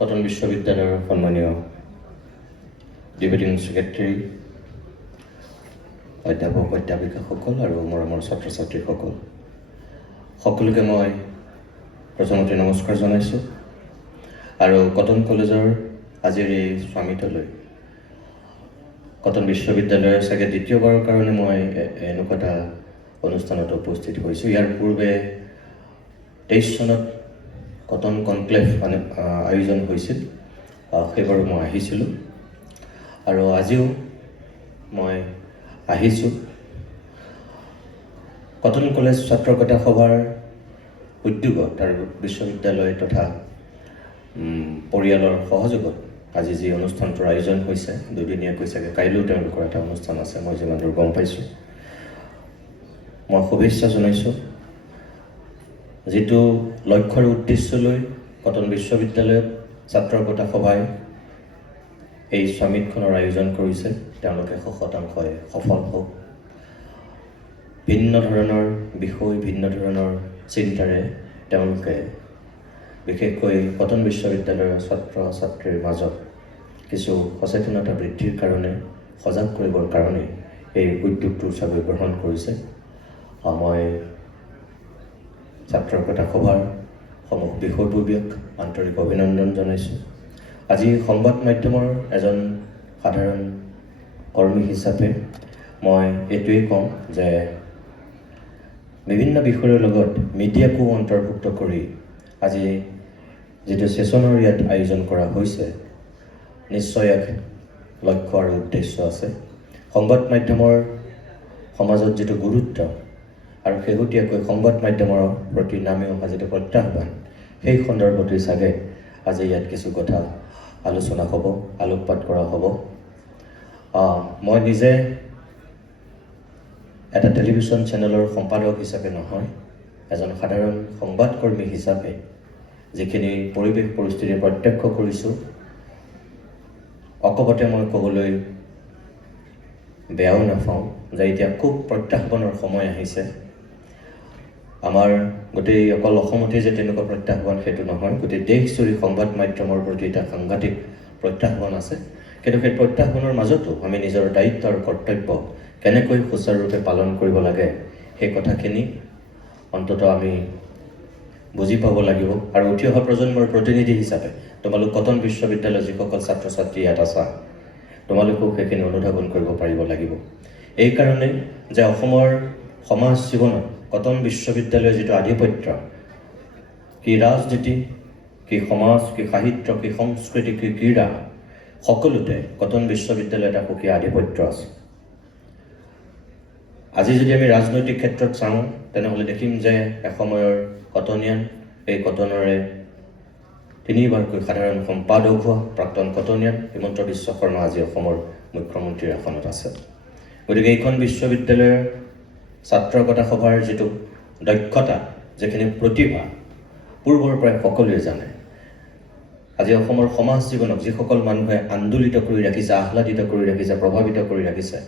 Cotton বিশ্ববিদ্যালয়ৰ সন্মানীয় debating secretary, অধ্যাপক অধ্যাপিকাসকল আৰু মৰমৰ ছাত্ৰ ছাত্ৰীসকল, সকলোকে মই প্ৰথমতে নমস্কাৰ জনাইছোঁ। আৰু কটন কলেজৰ আজিৰ এই স্বামিতলৈ কটন বিশ্ববিদ্যালয়ৰ চাগে দ্বিতীয়বাৰৰ কাৰণে মই এনেকুৱা এটা অনুষ্ঠানত উপস্থিত হৈছোঁ। ইয়াৰ পূৰ্বে 23 চনত কটন কনক্লেভ আয়োজন হৈছিল, সেইবাৰ মই আহিছিলোঁ আৰু আজিও মই আহিছোঁ। কটন কলেজ ছাত্ৰকতা সভাৰ উদ্যোগত আৰু বিশ্ববিদ্যালয় তথা পৰিয়ালৰ সহযোগত আজি যি অনুষ্ঠানটোৰ আয়োজন হৈছে, দুদিনীয়াকৈ চাগে কাইলৈও তেওঁলোকৰ এটা অনুষ্ঠান আছে, মই যিমান দূৰ গম পাইছোঁ। মই শুভেচ্ছা জনাইছোঁ। যিটো লক্ষ্যৰ উদ্দেশ্যলৈ কটন বিশ্ববিদ্যালয়ত ছাত্ৰকতা সভাই এই সামিটখনৰ আয়োজন কৰিছে, তেওঁলোকে 100% সফল হওক। ভিন্ন ধৰণৰ বিষয়, ভিন্ন ধৰণৰ চিন্তাৰে তেওঁলোকে বিশেষকৈ কটন বিশ্ববিদ্যালয়ৰ ছাত্ৰ ছাত্ৰীৰ মাজত কিছু সচেতনতা বৃদ্ধিৰ কাৰণে, সজাগ কৰিবৰ কাৰণে এই উদ্যোগটো চাগৈ গ্ৰহণ কৰিছে। মই ছাত্ৰকতা সভাৰ সমূহ বিষয়ববীয়াক আন্তৰিক অভিনন্দন জনাইছোঁ। আজি সংবাদ মাধ্যমৰ এজন সাধাৰণ কৰ্মী হিচাপে মই এইটোৱেই ক'ম যে বিভিন্ন বিষয়ৰ লগত মিডিয়াকো অন্তৰ্ভুক্ত কৰি আজি যিটো ছেছনৰ ইয়াত আয়োজন কৰা হৈছে, নিশ্চয় এক লক্ষ্য আৰু উদ্দেশ্য আছে। সংবাদ মাধ্যমৰ সমাজত যিটো গুৰুত্ব আৰু শেহতীয়াকৈ সংবাদ মাধ্যমৰ প্ৰতি নামি অহা যিটো প্ৰত্যাহ্বান, সেই সন্দৰ্ভতে চাগে আজি ইয়াত কিছু কথা আলোচনা হ'ব, আলোকপাত কৰা হ'ব। মই নিজে এটা টেলিভিছন চেনেলৰ সম্পাদক হিচাপে নহয়, এজন সাধাৰণ সংবাদকৰ্মী হিচাপে যিখিনি পৰিৱেশ পৰিস্থিতি প্ৰত্যক্ষ কৰিছোঁ, অকপতে মই ক'বলৈ বেয়াও নাপাওঁ যে এতিয়া খুব প্ৰত্যাহ্বানৰ সময় আহিছে। আমাৰ গোটেই অকল অসমতে যে তেনেকুৱা প্ৰত্যাহ্বান সেইটো নহয়, গোটেই দেশজুৰি সংবাদ মাধ্যমৰ প্ৰতি এটা সাংঘাতিক প্ৰত্যাহ্বান আছে। কিন্তু সেই প্ৰত্যাহ্বানৰ মাজতো আমি নিজৰ দায়িত্ব আৰু কৰ্তব্য কেনেকৈ সুচাৰুৰূপে পালন কৰিব লাগে, সেই কথাখিনি অন্ততঃ আমি বুজি পাব লাগিব। আৰু উঠি অহা প্ৰজন্মৰ প্ৰতিনিধি হিচাপে তোমালোক কটন বিশ্ববিদ্যালয়ৰ যিসকল ছাত্ৰ ছাত্ৰী ইয়াত আছা, তোমালোকেও সেইখিনি অনুধাৱন কৰিব পাৰিব লাগিব। এইকাৰণে যে অসমৰ সমাজ জীৱনত কটন বিশ্ববিদ্যালয়ৰ যিটো আধিপত্য, কি ৰাজনীতি, কি সমাজ, কি সাহিত্য, কি সংস্কৃতি, কি ক্ৰীড়া, সকলোতে কটন বিশ্ববিদ্যালয়ৰ এটা সুকীয়া আধিপত্য আছে। আজি যদি আমি ৰাজনৈতিক ক্ষেত্ৰত চাওঁ, তেনেহ'লে দেখিম যে এসময়ৰ কটনিয়ান, এই কটনৰে 3বাৰকৈ সাধাৰণ সম্পাদক হোৱা প্ৰাক্তন কটনিয়ান হিমন্ত বিশ্ব শৰ্মা আজি অসমৰ মুখ্যমন্ত্ৰীৰ আসনত আছে। গতিকে এইখন বিশ্ববিদ্যালয়ৰ ছাত্ৰকতা সভাৰ যিটো দক্ষতা, যিখিনি প্ৰতিভা পূৰ্বৰ পৰাই সকলোৱে জানে। আজি অসমৰ সমাজ জীৱনক যিসকল মানুহে আন্দোলিত কৰি ৰাখিছে, আহ্লাদিত কৰি ৰাখিছে, প্ৰভাৱিত কৰি ৰাখিছে,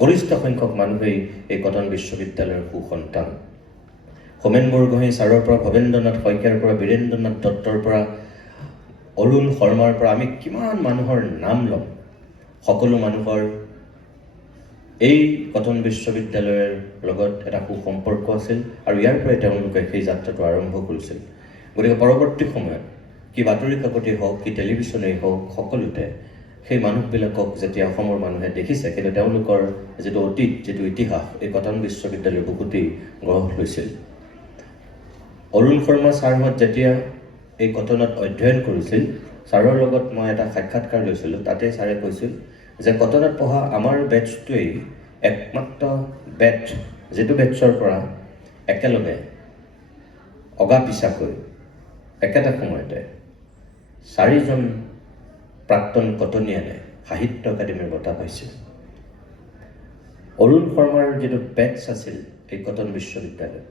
গৰিষ্ঠ সংখ্যক মানুহেই এই কটন বিশ্ববিদ্যালয়ৰ সুসন্তান। হোমেন বৰগোহাঁই ছাৰৰ পৰা, ভৱেন্দ্ৰনাথ শইকীয়াৰ পৰা, বীৰেন্দ্ৰনাথ দত্তৰ পৰা, অৰুণ শৰ্মাৰ পৰা আমি কিমান মানুহৰ নাম ল'ম, সকলো মানুহৰ এই কটন বিশ্ববিদ্যালয়ৰ লগত এটা সুসম্পৰ্ক আছিল আৰু ইয়াৰ পৰাই তেওঁলোকে সেই যাত্ৰাটো আৰম্ভ কৰিছিল। গতিকে পৰৱৰ্তী সময়ত কি বাতৰি কাকতেই হওক, কি টেলিভিশ্যনেই হওক, সকলোতে সেই মানুহবিলাকক যেতিয়া অসমৰ মানুহে দেখিছে, কিন্তু তেওঁলোকৰ যিটো অতীত, যিটো ইতিহাস, এই কটন বিশ্ববিদ্যালয়ৰ বুকুতেই গঢ় লৈছিল। অৰুণ শৰ্মা ছাৰহঁত যেতিয়া এই কটনত অধ্যয়ন কৰিছিল, ছাৰৰ লগত মই এটা সাক্ষাৎকাৰ লৈছিলোঁ। তাতে ছাৰে কৈছিল যে কটনত পঢ়া আমাৰ বেটছটোৱেই একমাত্ৰ বেটছ, যিটো বেটছৰ পৰা একেলগে অগা পিছাকৈ একেটা সময়তে 4জন প্ৰাক্তন কটনিয়ানে সাহিত্য একাডেমীৰ বঁটা পাইছিল। অৰুণ শৰ্মাৰ যিটো বেটছ আছিল এই কটন বিশ্ববিদ্যালয়,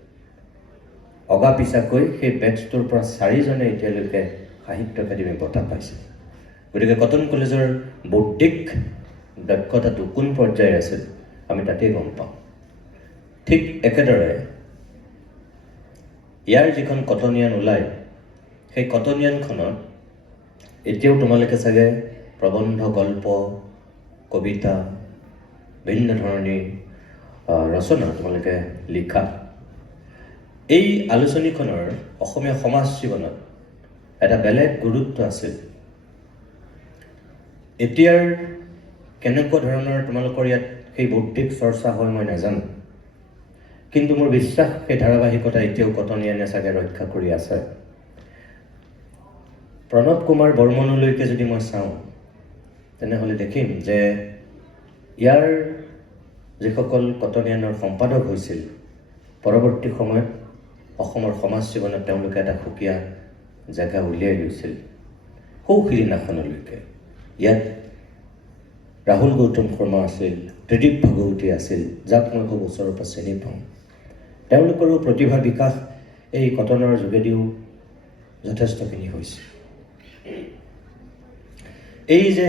অগা পিছাকৈ সেই বেটছটোৰ পৰা 4জনে এতিয়ালৈকে সাহিত্য একাডেমীৰ বঁটা পাইছে। গতিকে কটন কলেজৰ বৌদ্ধিক দক্ষতাটো কোন পৰ্যায়ৰ আছিল আমি তাতেই গম পাওঁ। ঠিক একেদৰে ইয়াৰ যিখন কটনিয়ান ওলায়, সেই কটনিয়ানখনত এতিয়াও তোমালোকে চাগে প্ৰবন্ধ, গল্প, কবিতা, বিভিন্ন ধৰণী ৰচনা তোমালোকে লিখা। এই আলোচনীখনৰ অসমীয়া সমাজ জীৱনত এটা বেলেগ গুৰুত্ব আছিল। এতিয়াৰ কেনেকুৱা ধৰণৰ তোমালোকৰ ইয়াত সেই বৌদ্ধিক চৰ্চা হয় মই নাজানো, কিন্তু মোৰ বিশ্বাস সেই ধাৰাবাহিকতা এতিয়াও কটনিয়ানে চাগে ৰক্ষা কৰি আছে। প্ৰণৱ কুমাৰ বৰ্মনলৈকে যদি মই চাওঁ, তেনেহ'লে দেখিম যে ইয়াৰ যিসকল কটনিয়ানৰ সম্পাদক হৈছিল, পৰৱৰ্তী সময়ত অসমৰ সমাজ জীৱনত তেওঁলোকে এটা সুকীয়া জেগা উলিয়াই লৈছিল। সৌ সিদিনাখনলৈকে ইয়াত ৰাহুল গৌতম শৰ্মা আছিল, ত্ৰিদীপ ভাগৱতী আছিল, যাক মই খুব ওচৰৰ পৰা চিনি পাওঁ। তেওঁলোকৰো প্ৰতিভা বিকাশ এই কটনৰ যোগেদিও যথেষ্টখিনি হৈছে। এই যে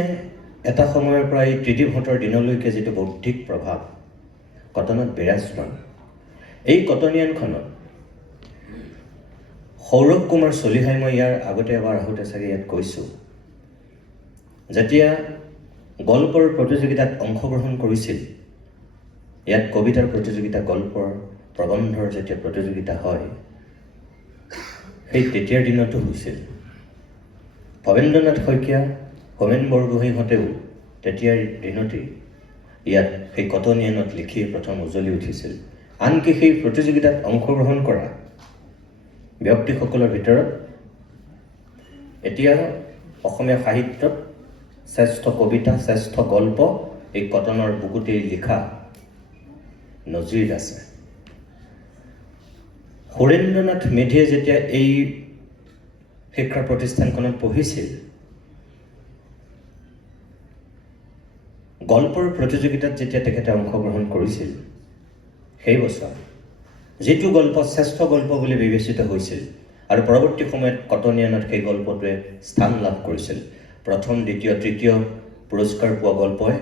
এটা সময়ৰ পৰা এই ত্ৰিদীপহঁতৰ দিনলৈকে যিটো বৌদ্ধিক প্ৰভাৱ কটনত বিৰাজমান, এই কটনিয়ানখনত সৌৰভ কুমাৰ চলিহাই, মই ইয়াৰ আগতে এবাৰ আহোঁতে চাগে ইয়াত কৈছোঁ, যেতিয়া গল্পৰ প্ৰতিযোগিতাত অংশগ্ৰহণ কৰিছিল, ইয়াত কবিতাৰ প্ৰতিযোগিতা, গল্পৰ প্ৰবন্ধৰ যেতিয়া প্ৰতিযোগিতা হয়, সেই তেতিয়াৰ দিনতো হৈছিল। ভৱেন্দ্ৰনাথ শইকীয়া, হোমেন বৰগোহাঁইহঁতেও তেতিয়াৰ দিনতেই ইয়াত সেই কটনিয়ানত লিখি প্ৰথম উজলি উঠিছিল। আনকি সেই প্ৰতিযোগিতাত অংশগ্ৰহণ কৰা ব্যক্তিসকলৰ ভিতৰত এতিয়া অসমীয়া সাহিত্যত শ্ৰেষ্ঠ কবিতা, শ্ৰেষ্ঠ গল্প এই কটনৰ বুকুতেই লিখা নজিৰ আছে। সুৰেন্দ্ৰনাথ মেধিয়ে যেতিয়া এই শিক্ষা প্ৰতিষ্ঠানখনত পঢ়িছিল, গল্পৰ প্ৰতিযোগিতাত যেতিয়া তেখেতে অংশগ্ৰহণ কৰিছিল, সেই বছৰ যিটো গল্প শ্ৰেষ্ঠ গল্প বুলি বিবেচিত হৈছিল আৰু পৰৱৰ্তী সময়ত কটনিয়ানত সেই গল্পটোৱে স্থান লাভ কৰিছিল। প্ৰথম, দ্বিতীয়, তৃতীয় পুৰস্কাৰ পোৱা গল্পই,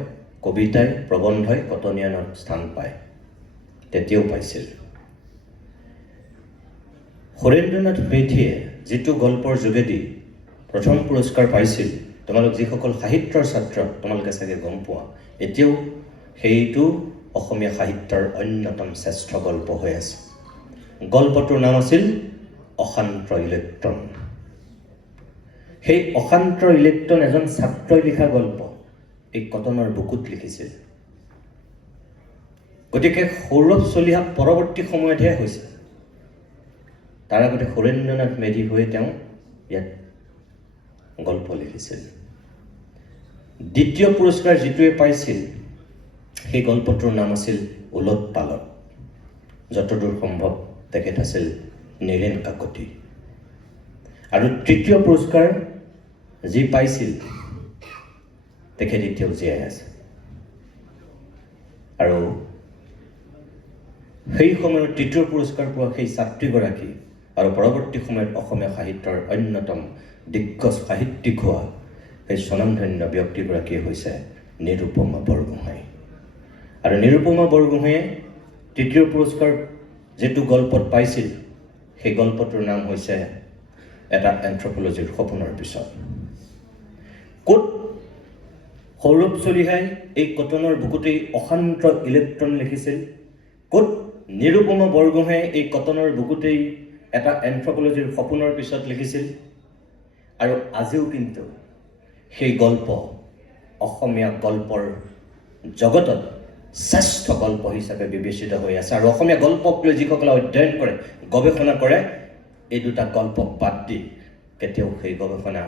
কবিতাই, প্ৰবন্ধই কটনিয়ানত স্থান পায়, তেতিয়াও পাইছিল। সুৰেন্দ্ৰনাথ মেধিয়ে যিটো গল্পৰ যোগেদি প্ৰথম পুৰস্কাৰ পাইছিল, তোমালোক যিসকল সাহিত্যৰ ছাত্ৰ তোমালোকে চাগে গম পোৱা, এতিয়াও সেইটো অসমীয়া সাহিত্যৰ অন্যতম শ্ৰেষ্ঠ গল্প হৈ আছে। গল্পটোৰ নাম আছিল অশান্ত ইলেক্ট্ৰন। সেই অশান্ত ইলেক্ট্ৰন এজন ছাত্ৰই লিখা গল্প, এই কটনৰ বুকুত লিখিছিল। গতিকে সৌৰভ চলিহা পৰৱৰ্তী সময়তহে হৈছে, তাৰ আগতে সুৰেন্দ্ৰনাথ মেধি হৈ তেওঁ ইয়াত গল্প লিখিছিল। দ্বিতীয় পুৰস্কাৰ যিটোৱে পাইছিল, সেই গল্পটোৰ নাম আছিল ওলট পালট। যতদূৰ সম্ভৱ তেখেত আছিল নীৰেণ কাকতি। আৰু তৃতীয় পুৰস্কাৰ যি পাইছিল, তেখেত এতিয়াও জীয়াই আছে। আৰু সেই সময়ত তৃতীয় পুৰস্কাৰ পোৱা সেই ছাত্ৰীগৰাকী আৰু পৰৱৰ্তী সময়ত অসমীয়া সাহিত্যৰ অন্যতম দিগ্গজ সাহিত্যিক হোৱা সেই স্বনামধন্য ব্যক্তিগৰাকী হৈছে নিৰুপমা বৰগোহাঁই। আৰু নিৰুপমা বৰগোহাঁইয়ে তৃতীয় পুৰস্কাৰ যিটো গল্পত পাইছিল, সেই গল্পটোৰ নাম হৈছে এটা এন্থ্ৰপলজিৰ সপোনৰ পিছত। ক'ত সৌৰভ চলিহাই এই কটনৰ বুকুতেই অশান্ত ইলেক্ট্ৰন লিখিছিল, ক'ত নিৰুপমা বৰগোহাঁইয়ে এই কটনৰ বুকুতেই এটা এন্থ্ৰপলজিৰ সপোনৰ পিছত লিখিছিল। আৰু আজিও কিন্তু সেই গল্প অসমীয়া গল্পৰ জগতত শ্ৰেষ্ঠ গল্প হিচাপে বিবেচিত হৈ আছে। আৰু অসমীয়া গল্পক লৈ যিসকলে অধ্যয়ন কৰে, গৱেষণা কৰে, এই দুটা গল্পক বাদ দি কেতিয়াও সেই গৱেষণা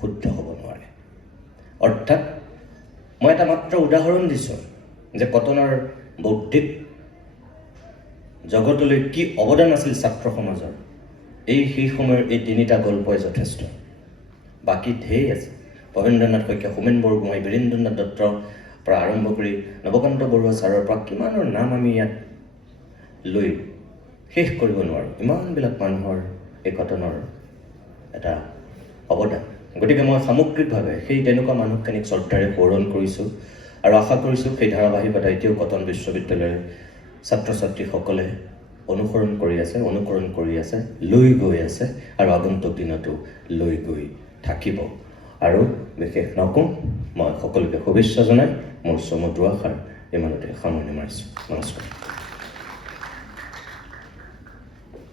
শুদ্ধ হ'ব নোৱাৰে। অৰ্থাৎ মই এটা মাত্ৰ উদাহৰণ দিছোঁ যে কটনৰ বৌদ্ধিক জগতলৈ কি অৱদান আছিল ছাত্ৰ সমাজৰ। সেই সময়ৰ এই তিনিটা গল্পই যথেষ্ট, বাকী ঢেৰ আছে। ভৱেন্দ্ৰনাথ শইকীয়া, হোমেন বৰগোহাঁই, বীৰেন্দ্ৰনাথ দত্তৰ পৰা আৰম্ভ কৰি নৱকান্ত বৰুৱা ছাৰৰ পৰা কিমানৰ নাম আমি ইয়াত লৈ শেষ কৰিব নোৱাৰোঁ। ইমানবিলাক মানুহৰ এই কটনৰ এটা অৱদান। গতিকে মই সামগ্ৰিকভাৱে সেই তেনেকুৱা মানুহখিনিক শ্ৰদ্ধাৰে সোঁৱৰণ কৰিছোঁ আৰু আশা কৰিছোঁ সেই ধাৰাবাহিকতা এতিয়াও কটন বিশ্ববিদ্যালয়ৰ ছাত্ৰ ছাত্ৰীসকলে অনুসৰণ কৰি আছে, অনুকৰণ কৰি আছে, লৈ গৈ আছে আৰু আগন্তুক দিনতো লৈ গৈ থাকিব। আৰু বিশেষ নকওঁ মই সকলোকে শুভেচ্ছা জনাই মোৰ চমু দুআষাৰ ইমানতে সামৰণি মাৰিছোঁ নমস্কাৰ